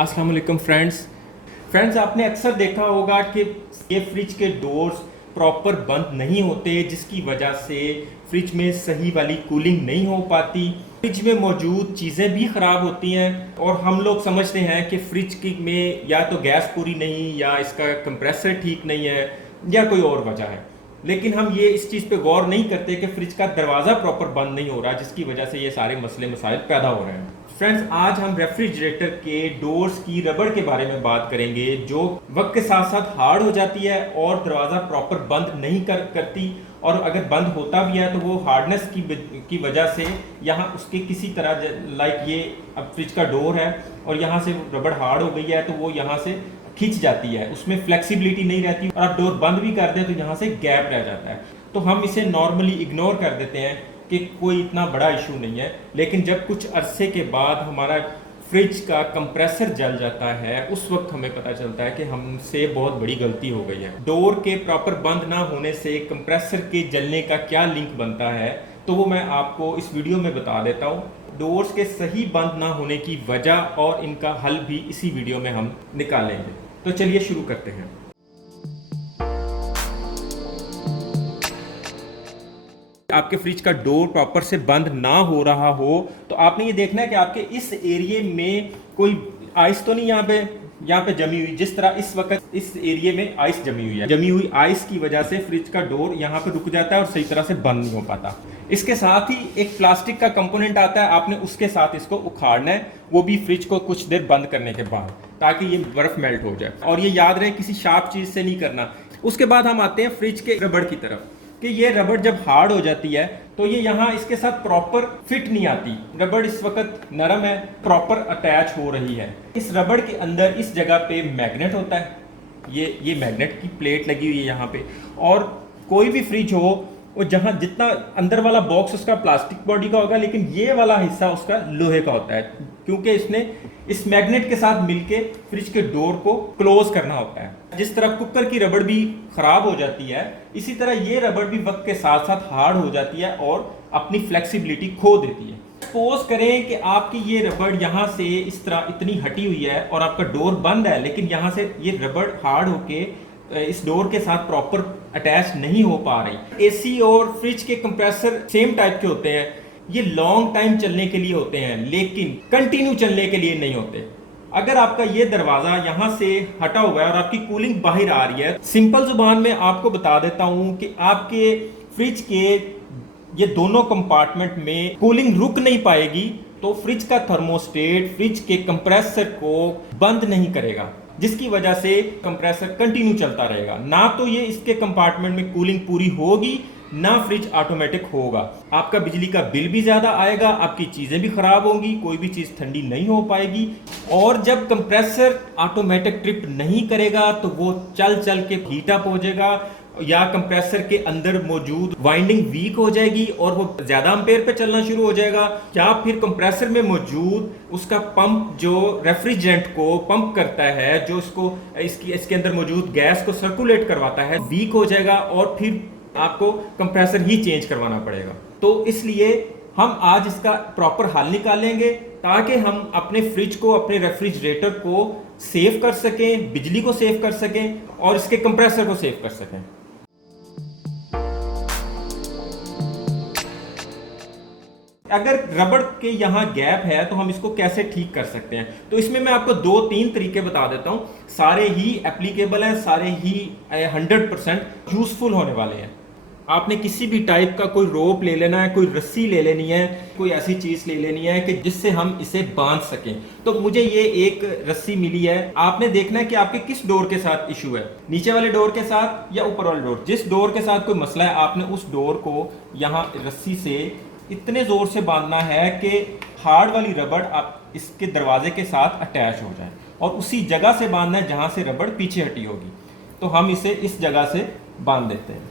अस्सलाम वालेकुम फ्रेंड्स आपने अक्सर देखा होगा कि ये फ्रिज के डोर्स प्रॉपर बंद नहीं होते, जिसकी वजह से फ्रिज में सही वाली कूलिंग नहीं हो पाती। फ्रिज में मौजूद चीज़ें भी ख़राब होती हैं और हम लोग समझते हैं कि फ्रिज की में या तो गैस पूरी नहीं, या इसका कंप्रेसर ठीक नहीं है, या कोई और वजह है। लेकिन हम ये इस चीज़ पे गौर नहीं करते कि फ्रिज का दरवाज़ा प्रॉपर बंद नहीं हो रहा, जिसकी वजह से ये सारे मसले मसाइल पैदा हो रहे हैं। फ्रेंड्स, आज हम रेफ्रिजरेटर के डोर्स की रबड़ के बारे में बात करेंगे, जो वक्त के साथ साथ हार्ड हो जाती है और दरवाज़ा प्रॉपर बंद नहीं करती। और अगर बंद होता भी है तो वो हार्डनेस की वजह से यहाँ उसके किसी तरह, लाइक ये अब फ्रिज का डोर है और यहाँ से रबड़ हार्ड हो गई है तो वो यहाँ से खिंच जाती है, उसमें फ्लेक्सिबिलिटी नहीं रहती और आप डोर बंद भी कर दें तो यहाँ से गैप रह जाता है। तो हम इसे नॉर्मली इग्नोर कर देते हैं कि कोई इतना बड़ा इशू नहीं है। लेकिन जब कुछ अरसे के बाद हमारा फ्रिज का कंप्रेसर जल जाता है, उस वक्त हमें पता चलता है कि हमसे बहुत बड़ी गलती हो गई है। डोर के प्रॉपर बंद ना होने से कंप्रेसर के जलने का क्या लिंक बनता है, तो वो मैं आपको इस वीडियो में बता देता हूँ। डोर्स के सही बंद ना होने की वजह और इनका हल भी इसी वीडियो में हम निकालेंगे। तो चलिए शुरू करते हैं। आपके फ्रिज का डोर प्रॉपर से बंद ना हो रहा हो तो आपने ये देखना है कि आपके इस एरिया में कोई आइस तो नहीं यहाँ पे जमी हुई। जिस तरह इस वक्त इस एरिया में आइस जमी हुई है, जमी हुई आइस की वजह से फ्रिज का डोर यहाँ पे रुक जाता है और सही तरह से बंद नहीं हो पाता। इसके साथ ही एक प्लास्टिक का कंपोनेंट आता है, आपने उसके साथ इसको उखाड़ना है, वो भी फ्रिज को कुछ देर बंद करने के बाद, ताकि ये बर्फ मेल्ट हो जाए। और ये याद रहे, किसी शार्प चीज से नहीं करना। उसके बाद हम आते हैं फ्रिज के रबड़ की तरफ कि ये रबड़ जब हार्ड हो जाती है तो ये यहाँ इसके साथ प्रॉपर फिट नहीं आती। रबड़ इस वक्त नरम है, प्रॉपर अटैच हो रही है। इस रबड़ के अंदर इस जगह पे मैग्नेट होता है, ये मैग्नेट की प्लेट लगी हुई है यहाँ पे। और कोई भी फ्रिज हो, वो जहाँ जितना अंदर वाला बॉक्स उसका प्लास्टिक बॉडी का होगा, लेकिन ये वाला हिस्सा उसका लोहे का होता है, क्योंकि इसने इस मैग्नेट के साथ मिलके फ्रिज के डोर को क्लोज करना होता है। जिस तरह कुकर की रबड़ भी खराब हो जाती है, इसी तरह ये रबड़ भी वक्त के साथ साथ हार्ड हो जाती है और अपनी फ्लेक्सिबिलिटी खो देती है। सपोज करें कि आपकी ये रबड़ यहाँ से इस तरह इतनी हटी हुई है और आपका डोर बंद है, लेकिन यहाँ से ये रबड़ हार्ड होके इस डोर के साथ प्रॉपर अटैच नहीं हो पा रही। एसी और फ्रिज के कंप्रेसर सेम टाइप के होते हैं, ये लॉन्ग टाइम चलने के लिए होते हैं, लेकिन कंटिन्यू चलने के लिए नहीं होते। अगर आपका ये दरवाजा यहाँ से हटा हुआ है और आपकी कूलिंग बाहर आ रही है, सिंपल जुबान में आपको बता देता हूँ कि आपके फ्रिज के ये दोनों कंपार्टमेंट में कूलिंग रुक नहीं पाएगी, तो फ्रिज का थर्मोस्टेट फ्रिज के कंप्रेसर को बंद नहीं करेगा, जिसकी वजह से कंप्रेसर कंटिन्यू चलता रहेगा। ना तो ये इसके कंपार्टमेंट में कूलिंग पूरी होगी, ना फ्रिज ऑटोमेटिक होगा। आपका बिजली का बिल भी ज़्यादा आएगा, आपकी चीज़ें भी ख़राब होंगी, कोई भी चीज़ ठंडी नहीं हो पाएगी। और जब कंप्रेसर ऑटोमेटिक ट्रिप नहीं करेगा तो वो चल चल के हीट अप हो जाएगा, या कंप्रेसर के अंदर मौजूद वाइंडिंग वीक हो जाएगी और वो ज़्यादा एम्पेयर पे चलना शुरू हो जाएगा। या फिर कंप्रेसर में मौजूद उसका पंप जो रेफ्रिजरेंट को पंप करता है, जो इसके अंदर मौजूद गैस को सर्कुलेट करवाता है, वीक हो जाएगा और फिर आपको कंप्रेसर ही चेंज करवाना पड़ेगा। तो इसलिए हम आज इसका प्रॉपर हल निकालेंगे, ताकि हम अपने फ्रिज को, अपने रेफ्रिजरेटर को सेव कर सकें, बिजली को सेव कर सकें और इसके कंप्रेसर को सेव कर सकें। अगर रबड़ के यहाँ गैप है तो हम इसको कैसे ठीक कर सकते हैं, तो इसमें मैं आपको 2-3 तरीके बता देता हूँ। सारे ही एप्लीकेबल हैं, सारे ही 100% यूजफुल होने वाले हैं। आपने किसी भी टाइप का कोई रोप ले लेना है, कोई रस्सी ले लेनी है, कोई ऐसी चीज ले लेनी है कि जिससे हम इसे बांध सकें। तो मुझे ये एक रस्सी मिली है। आपने देखना है कि आपके किस डोर के साथ इशू है, नीचे वाले डोर के साथ या ऊपर वाले डोर। जिस डोर के साथ कोई मसला है, आपने उस डोर को यहाँ रस्सी से इतने जोर से बांधना है कि हार्ड वाली रबड़ आप इसके दरवाजे के साथ अटैच हो जाए, और उसी जगह से बांधना है जहां से रबड़ पीछे हटी होगी। तो हम इसे इस जगह से बांध देते हैं।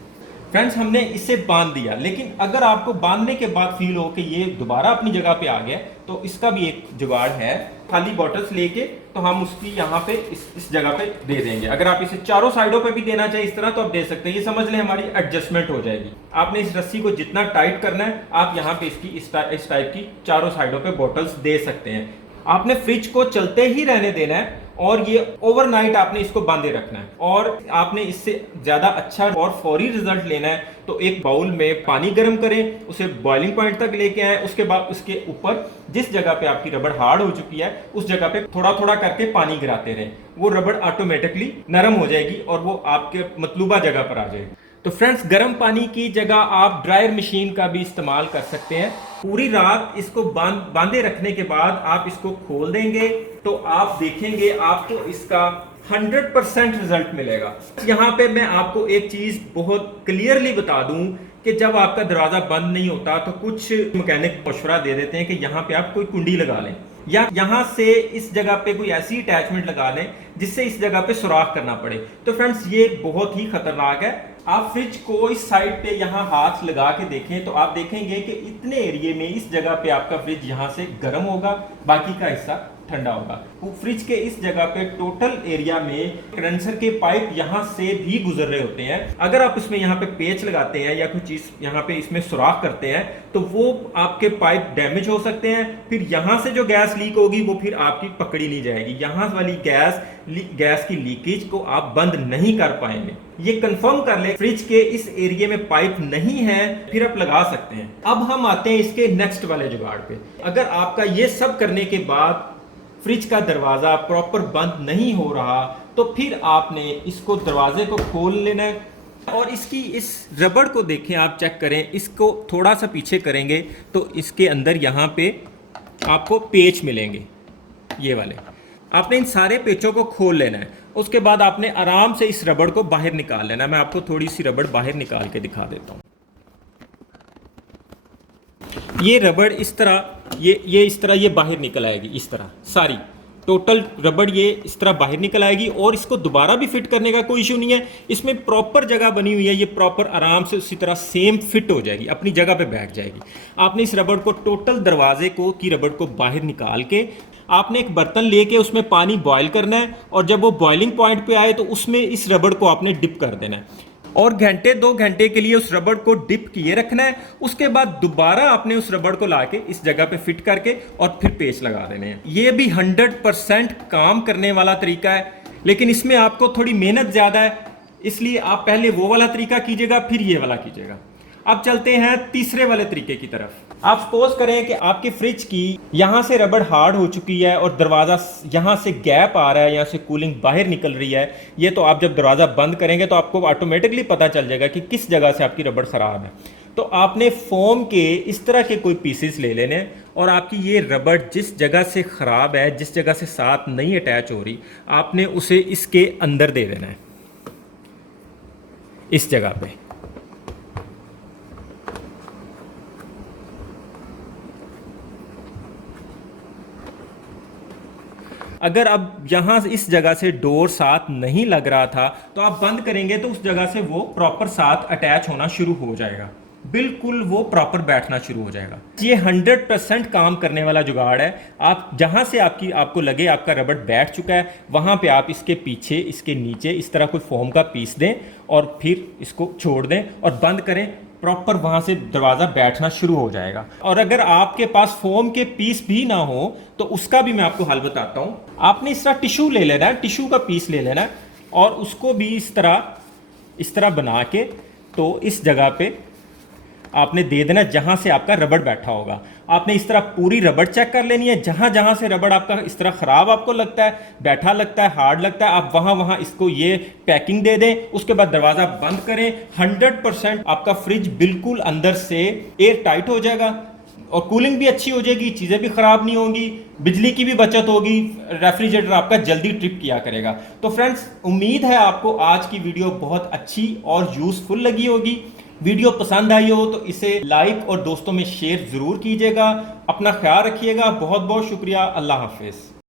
फ्रेंड्स, हमने इसे बांध दिया, लेकिन अगर आपको बांधने के बाद फील हो कि ये दोबारा अपनी जगह पे आ गया, तो इसका भी एक जुगाड़ है। खाली बॉटल्स लेके तो हम उसकी यहाँ पे इस जगह पे दे देंगे। अगर आप इसे चारों साइडों पे भी देना चाहिए इस तरह, तो आप दे सकते हैं। ये समझ लें हमारी एडजस्टमेंट हो जाएगी। आपने इस रस्सी को जितना टाइट करना है, आप यहाँ पे इसकी इस टाइप की चारों साइडों पे बॉटल्स दे सकते हैं। आपने फ्रिज को चलते ही रहने देना है और ये ओवरनाइट आपने इसको बांधे रखना है। और आपने इससे ज़्यादा अच्छा और फौरी रिजल्ट लेना है तो एक बाउल में पानी गर्म करें, उसे बॉइलिंग पॉइंट तक लेके आए, उसके बाद उसके ऊपर जिस जगह पे आपकी रबड़ हार्ड हो चुकी है उस जगह पे थोड़ा थोड़ा करके पानी गिराते रहें। वो रबड़ ऑटोमेटिकली नरम हो जाएगी और वो आपके मतलूबा जगह पर आ जाएगी। तो फ्रेंड्स, गर्म पानी की जगह आप ड्रायर मशीन का भी इस्तेमाल कर सकते हैं। पूरी रात इसको बांधे रखने के बाद आप इसको खोल देंगे तो आप देखेंगे आपको इसका 100% रिजल्ट मिलेगा। यहाँ पे मैं आपको एक चीज बहुत क्लियरली बता दूं कि जब आपका दरवाजा बंद नहीं होता तो कुछ मैकेनिक मशवरा दे देते हैं कि यहाँ पे आप कोई कुंडी लगा लें या यहाँ से इस जगह पे कोई ऐसी अटैचमेंट लगा लें जिससे इस जगह पे सुराख करना पड़े। तो फ्रेंड्स, ये बहुत ही खतरनाक है। आप फ्रिज को इस साइड पे यहाँ हाथ लगा के देखें तो आप देखेंगे कि इतने एरिया में इस जगह पे आपका फ्रिज यहाँ से गर्म होगा, बाकी का हिस्सा ठंडा होगा। फ्रिज के इस जगह पे टोटल एरिया में कंडेंसर के पाइप यहाँ से भी गुजर रहे होते हैं। अगर आप इसमें यहाँ पे पेच लगाते हैं या कुछ चीज यहाँ पे इसमें सुराख करते हैं तो वो आपके पाइप डैमेज हो सकते हैं। फिर यहाँ से जो गैस लीक होगी वो फिर आपकी पकड़ी नहीं जाएगी। यहाँ वाली गैस की लीकेज को आप बंद नहीं कर पाएंगे। ये कंफर्म कर ले, फ्रिज के इस एरिया में पाइप नहीं है फिर आप लगा सकते हैं। अब हम आते हैं इसके नेक्स्ट वाले जुगाड़ पे। अगर आपका ये सब करने के बाद फ्रिज का दरवाजा प्रॉपर बंद नहीं हो रहा तो फिर आपने इसको दरवाजे को खोल लेना है और इसकी इस रबड़ को देखें, आप चेक करें, इसको थोड़ा सा पीछे करेंगे तो इसके अंदर यहाँ पे आपको पेच मिलेंगे, ये वाले। आपने इन सारे पेचों को खोल लेना है। उसके बाद आपने आराम से इस रबड़ को बाहर निकाल लेना है। मैं आपको थोड़ी सी रबड़ बाहर निकाल के दिखा देता हूँ। ये रबड़ इस तरह ये इस तरह ये बाहर निकल आएगी, इस तरह सारी टोटल रबड़ ये इस तरह बाहर निकल आएगी और इसको दोबारा भी फिट करने का कोई इशू नहीं है। इसमें प्रॉपर जगह बनी हुई है, ये प्रॉपर आराम से उसी तरह सेम फिट हो जाएगी, अपनी जगह पे बैठ जाएगी। आपने इस रबड़ को टोटल दरवाजे को की रबड़ को बाहर निकाल के आपने एक बर्तन लेके उसमें पानी बॉयल करना है और जब वो बॉइलिंग पॉइंट पे आए तो उसमें इस रबड़ को आपने डिप कर देना है और घंटे 2 घंटे के लिए उस रबड़ को डिप किए रखना है। उसके बाद दोबारा आपने उस रबड़ को लाके इस जगह पे फिट करके और फिर पेच लगा देने हैं। ये भी 100% काम करने वाला तरीका है, लेकिन इसमें आपको थोड़ी मेहनत ज़्यादा है, इसलिए आप पहले वो वाला तरीका कीजिएगा फिर ये वाला कीजिएगा। अब चलते हैं तीसरे वाले तरीके की तरफ। आप सपोज करें कि आपके फ्रिज की यहाँ से रबड़ हार्ड हो चुकी है और दरवाज़ा यहाँ से गैप आ रहा है, यहाँ से कूलिंग बाहर निकल रही है। ये तो आप जब दरवाज़ा बंद करेंगे तो आपको ऑटोमेटिकली पता चल जाएगा कि किस जगह से आपकी रबड़ ख़राब है। तो आपने फोम के इस तरह के कोई पीसेस ले लेने और आपकी ये रबड़ जिस जगह से ख़राब है, जिस जगह से साथ नहीं अटैच हो रही, आपने उसे इसके अंदर दे देना है, इस जगह पे। अगर अब यहाँ से इस जगह से डोर साथ नहीं लग रहा था तो आप बंद करेंगे तो उस जगह से वो प्रॉपर साथ अटैच होना शुरू हो जाएगा, बिल्कुल वो प्रॉपर बैठना शुरू हो जाएगा। ये 100% काम करने वाला जुगाड़ है। आप जहाँ से आपको लगे आपका रबड़ बैठ चुका है वहाँ पे आप इसके पीछे, इसके नीचे इस तरह कोई फोम का पीस दें और फिर इसको छोड़ दें और बंद करें, प्रॉपर वहाँ से दरवाज़ा बैठना शुरू हो जाएगा। और अगर आपके पास फोम के पीस भी ना हो तो उसका भी मैं आपको हल बताता हूँ। आपने इस तरह टिश्यू ले लेना है, टिश्यू का पीस ले लेना है और उसको भी इस तरह बना के तो इस जगह पे आपने दे देना जहाँ से आपका रबड़ बैठा होगा। आपने इस तरह पूरी रबड़ चेक कर लेनी है। जहाँ जहाँ से रबड़ आपका इस तरह ख़राब आपको लगता है, बैठा लगता है, हार्ड लगता है, आप वहाँ वहाँ इसको ये पैकिंग दे दें। उसके बाद दरवाज़ा बंद करें। 100% आपका फ्रिज बिल्कुल अंदर से एयर टाइट हो जाएगा और कूलिंग भी अच्छी हो जाएगी, चीज़ें भी ख़राब नहीं होंगी, बिजली की भी बचत होगी, रेफ्रिजरेटर आपका जल्दी ट्रिप किया करेगा। तो फ्रेंड्स, उम्मीद है आपको आज की वीडियो बहुत अच्छी और यूज़फुल लगी होगी। वीडियो पसंद आई हो तो इसे लाइक और दोस्तों में शेयर ज़रूर कीजिएगा। अपना ख्याल रखिएगा। बहुत बहुत शुक्रिया। अल्लाह हाफिज़।